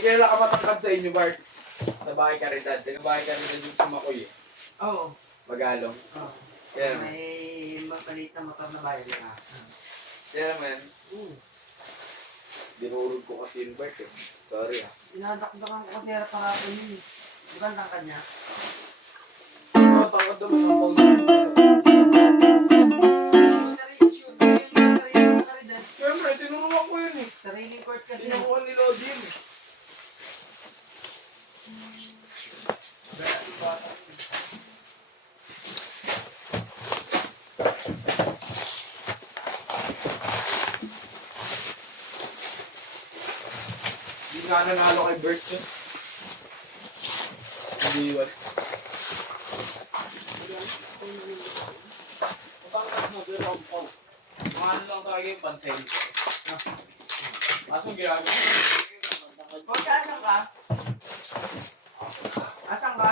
May kilala ka matangkad sa inyo, Bart. Sa bahay Caridad. Sa bahay Caridad yung sa Makoy eh. Oo. Magalong. Oo. Kaya naman. May mapalit na motor na bayan na. Kaya naman. Dinurog ko kasi yung Bart eh. Sorry ah. Dinadakdakan ko kasi harap harapin yun eh. Di ba ang tangkad niya? Tangkad naman ang pag Siyempre, tinuruan ko yun eh. Sariling court kasi. Tinuruan ni Lodi yun eh. Hindi nga nanalo kay Bert yun. Hindi yun. Mga ano lang talaga yung pansin ko. Asong ginagawa? Coach, asan ka? Asan ka?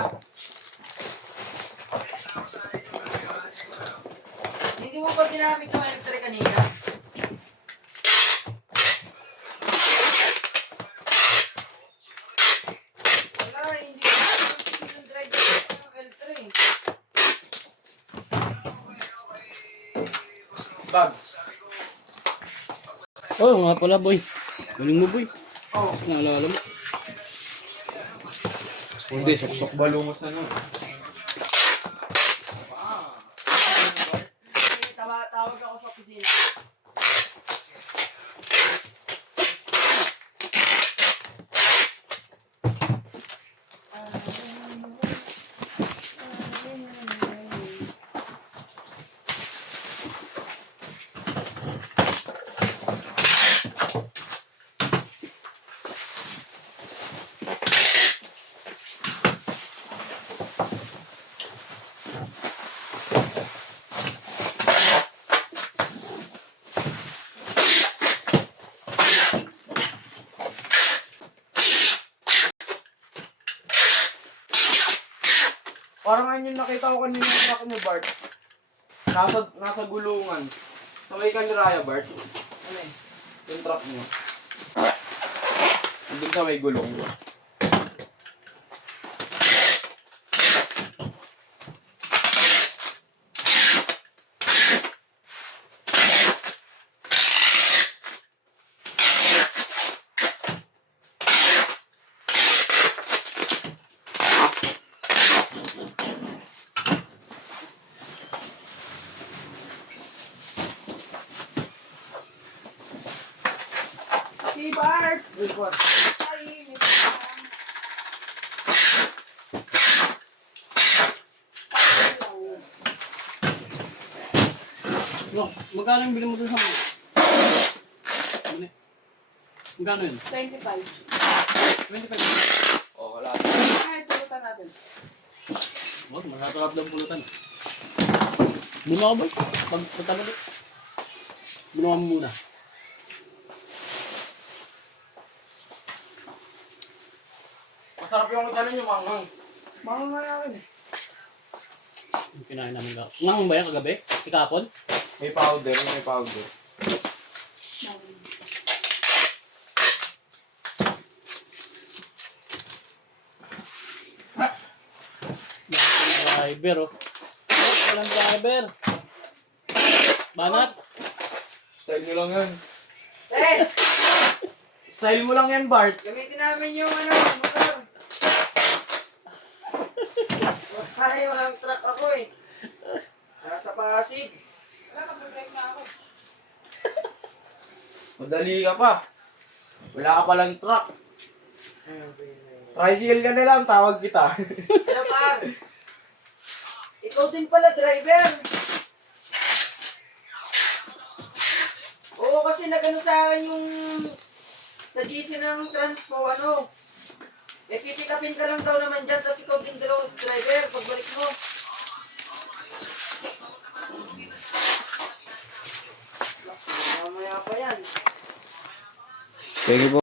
Hindi mo ba ginamit yung electric kanina? Wala, hindi ko yung driver ng electric. Bag. Oh, nga pala, boy. Galing mo, boy. Oh. Naalala mo. Hindi, suksok balungos na nun. Tawag ako sa opisina. Parang ayun yung nakita ko kanina yung truck niyo, Bart. Nasa gulungan. Sa may kaniraya, Bart. Ano eh? Yung truck niyo. Doon sa may gulong. Si Bart! Wait, what? Ay, may No, magkano yung bili mo dun sa mga? Magkano yun? 25. 25. Oh, wala. Ay, pulutan natin. Wag, masasarap ng pulutan. Buno ka, boy. Pagpunta mo dito. Buno ka mo muna. Masarap yung ano nyo, mangang. Mga nga namin eh. Yung kinain namin ka. Ngang ba yan kagabi? Ikapon? May powder, may powder. Walang driver, oh. Oh, walang driver. Banat. Style nyo lang yan. Eh! Style mo lang yan, Bart. Gamitin namin yung ano, motor. Ay, walang truck ako eh. Nasa Pasig. Wala, mag-drive na ako. Madali ka pa. Wala ka palang truck. Tricycle ka na lang, tawag kita. Hello, par. Ikaw din pala, driver. Oo, kasi nagano sa akin yung sa GC ng Transpo, ano. Eh, pipikapin ka lang daw naman dyan, tapos ikaw din daw driver, pagbalik mo. Mamaya pa yan. Thank you po.